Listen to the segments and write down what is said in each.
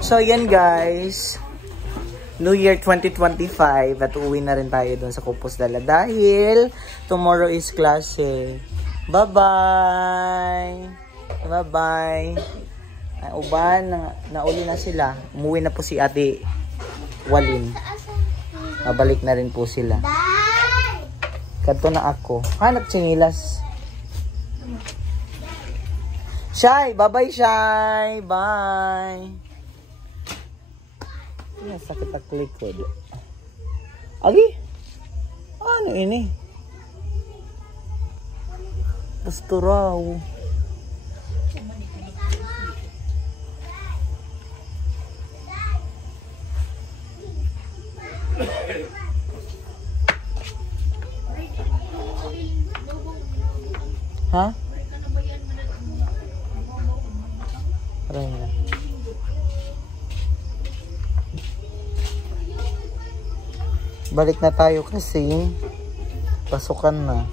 So yan guys, New Year 2025 at uuwi na rin tayo dun sa Compostela dahil tomorrow is klase. Bye-bye! Bye-bye! Uban, nauli na sila. Umuwi na po si Ate Walin. Mabalik na rin po sila. Kanto na ako. Hanap sinilas. Shy! Bye-bye, Shy! Bye! Sakit ang likod. Agi? Ano ini? Gusto raw. Ha? Aray na. Balik na tayo kasi pasukan na.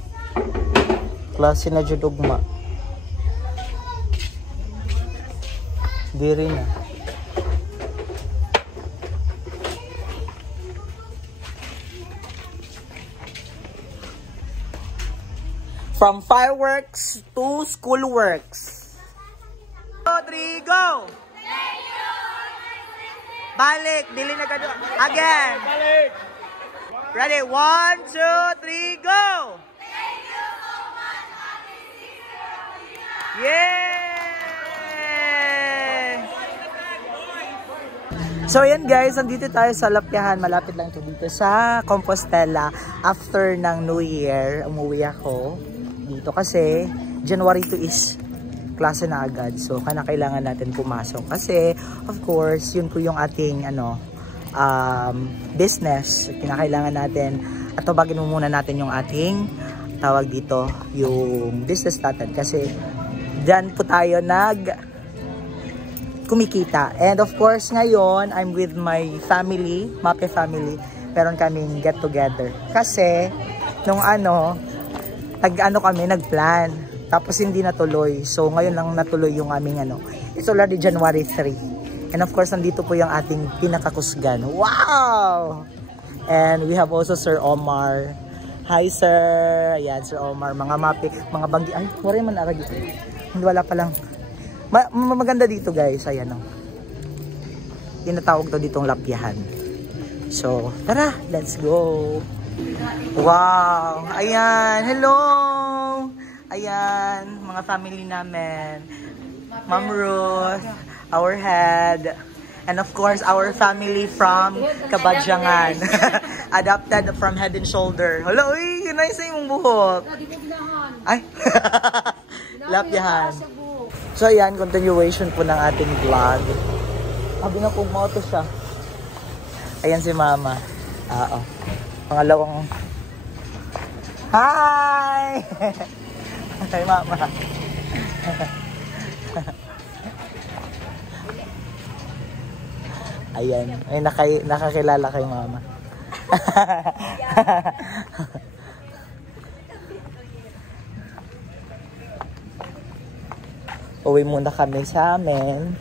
Klase na judugma. Diri na. From fireworks to schoolworks. Rodrigo! Balik! Dili na gado. Again! Balik! Ready? 1, 2, 3, go! Thank you so much, Ate Cicero. Yay! So yan guys, nandito tayo sa Lapyahan. Malapit lang ito dito sa Compostela. After ng New Year, umuwi ako dito kasi January 2 is klase na agad. So kailangan natin pumasok kasi of course, yun po yung ating business. Kinakailangan natin at tawagin mo muna natin yung ating tawag dito, yung business natin kasi dyan po tayo kumikita. And of course ngayon I'm with my family, Mape family. Meron kaming get together kasi nung nagplan tapos hindi natuloy. So ngayon lang natuloy yung aming it's already January 3. And of course, nandito po yung ating pinakakusgan. Wow! And we have also Sir Omar. Hi, Sir! Ayan, Sir Omar. Mga mapi, mga banggi. Ay, wala man arag dito. Hindi, wala palang. Maganda dito, guys. Ayan, tinatawag to ditong Lapyahan. So, tara, let's go! Wow! Ayan, hello! Ayan, mga family namin. Ma'am Ruth. Our head, and of course our family from Kabadyangan. Adopted from Head and Shoulder. Hello, yun na yung buhok. Ay, Lapyahan. So ayan, continuation po ng ating vlog. Sabi na kung moto siya. Ayan si Mama. Pangalawang. Hi! Hi, Mama. Ayan, ay nakakilala kay Mama. Uwi muna kami sa amin.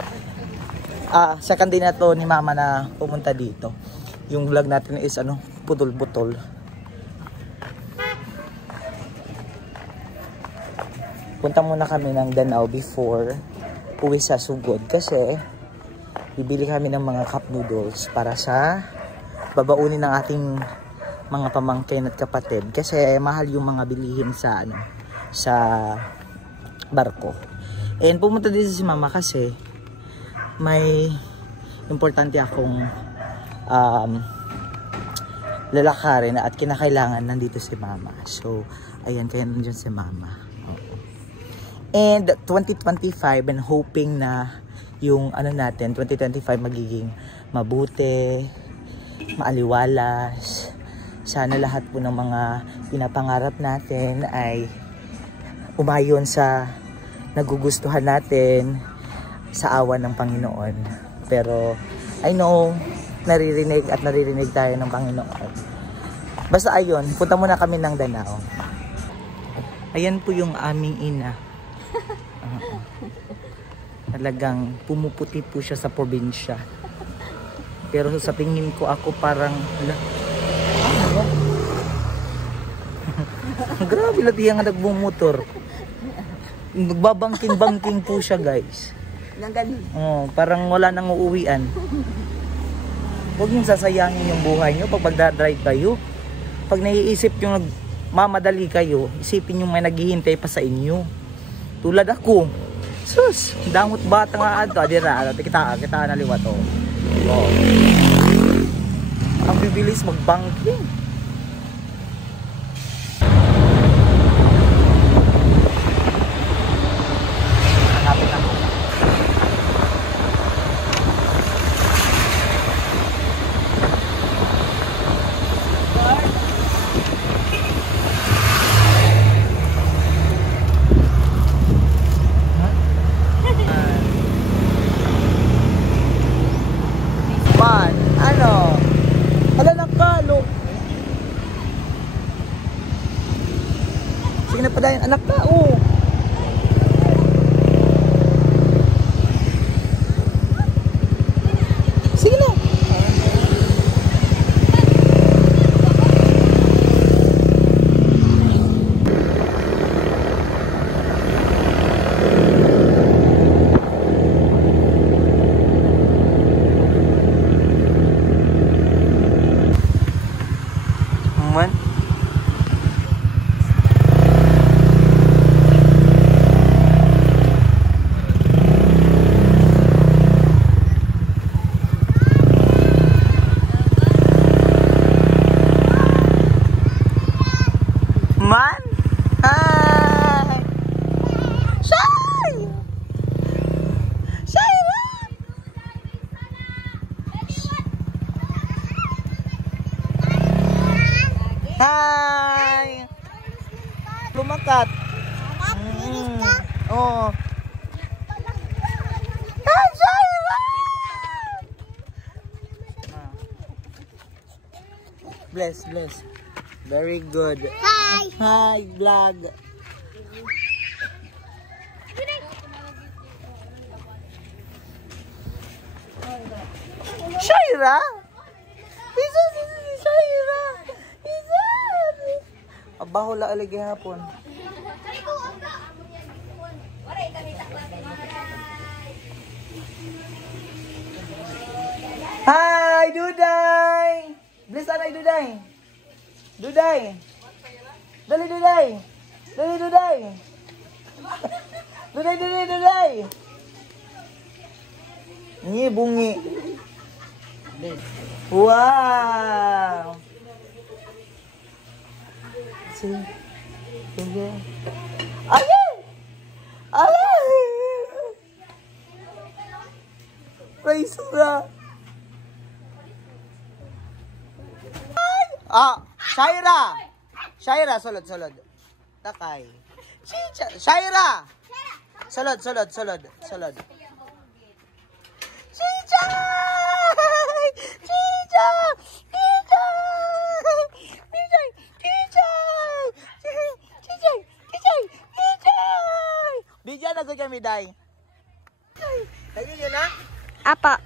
Second day na to ni Mama na pumunta dito. Yung vlog natin is putol-putol. Punta muna kami ng Danao before uwi sa Sugod kasi bibili kami ng mga cup noodles para sa babaunin ng ating mga pamangkin at kapatid kasi mahal yung mga bilihin sa sa barko. And pumunta dito si Mama kasi may importante akong lalakarin at kinakailangan nandito si Mama. So ayan, kaya nandiyan si Mama. And 2025, and hoping na yung natin 2025 magiging mabuti, maaliwalas. Sana lahat po ng mga pinapangarap natin ay umayon sa nagugustuhan natin sa awa ng Panginoon. Pero I know naririnig tayo ng Panginoon. Basta ayun, punta muna kami ng Danao. Ayan po yung aming ina. Talagang pumuputi po siya sa probinsya. Pero sa tingin ko ako parang ano? Grabe lang diyan nga nagbumotor. Nagbabangking-bangking po siya, guys. Oh, parang wala nang uuwian. Huwag niyong sasayangin yung buhay niyo pag magdadrive kayo. Pag naiisip yung nagmamadali kayo, isipin yung may naghihintay pa sa inyo. Tulad ako. Sus, damot bata nga ato. Adira, kita na liwat oh. Oh. Ang bibilis magbangking. Hanapin na mo. Man, ano? Hala ng kalo. Sige na pa dahil anak ka, oh. Sige na. Man. Man. Hi. Shy. Shaira. Hi. Lumakat. Oh. Hi, Shaira. Bless. Very good. Hi, vlog. Shaira? Shaira? Abaho la aligi hapon. Hi, Duday! Bless anay, Duday! Duday! Dali, Duday! Dali, Duday! Duday! Ini bungi. Wow! Sige. Ayay! Praise God. Shaira, sulod. Takay. Shaira! Sulod. Bigyan na sa kami, Day. Lagi nyo na? Apa?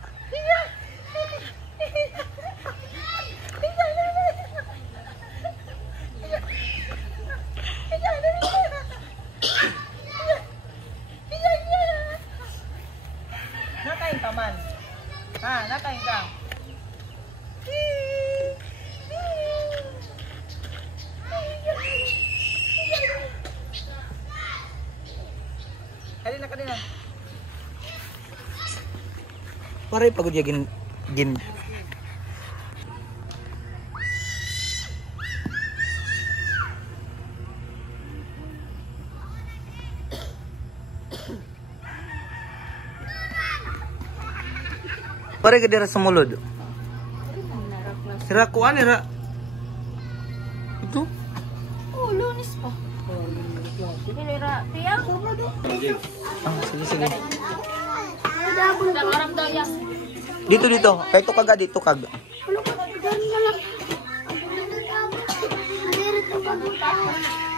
Nakain ka man. Ha, nakain ka. Kanina. Paray pagod ya gin. Paray ka dira sa mulod. Sira kuan era. Ito? Oh, lunes pa. Hilira, tiyak. Sige. Arab daw yan. Dito. Kay kaga dito kag.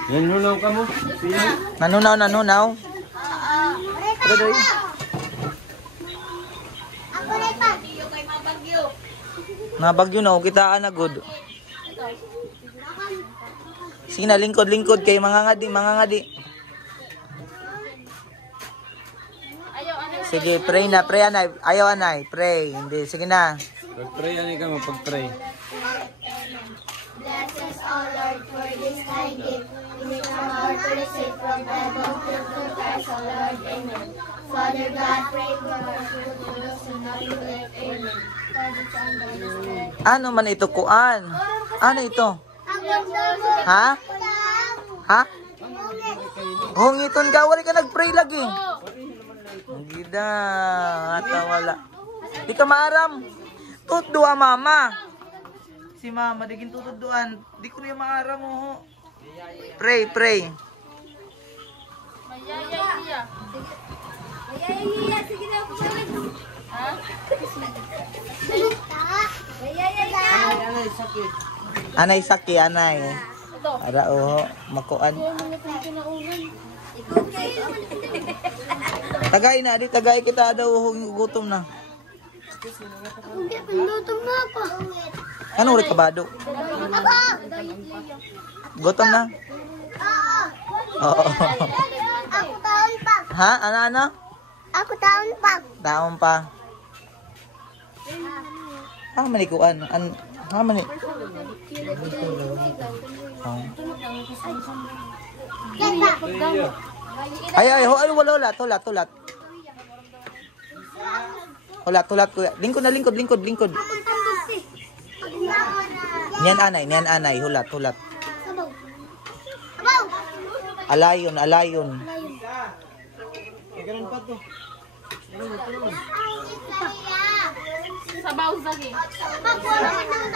Nanunaw ka mo? Nanunaw. Pero Nabagyo na, kitaan na good. Sige na, lingkod kay mga ngadi. Sige, pray anay. Ayaw anay, pray. Hindi, sige na. Pag-pray anay ka, mapag-pray. Bless us, O Lord, for this thy gift, in which our heart to receive from heaven, through Christ, O Lord. Amen. Father God, pray for our food, for those who not neglect. Amen. Father, Son, and Holy Spirit. Ano man ito, kuan? Ano ito? Ha? Ha? Hungiton ka, wala ka nag-pray lagi. Hindi na, ata wala. Di ka maaram. Tutduan mama. Si mama, digin tutudduan. Di ko niya maaram mo. Pray. Sige na, ha? Anay saki, anay. Ara makuan. Tagay na, di tagay kita daw gutom na. Lutom na ako. Ano ulit kabado? Gutom na? Oo. Ako taon pa. Ha? Ano? Ako taon pa. Taon pa. Manikuan. Mani. Ay, wala. Tulat. Tulat kuya. Lingkod. Niyan anay. Hulat. Alayon. Sabaw zagi. Magwala ng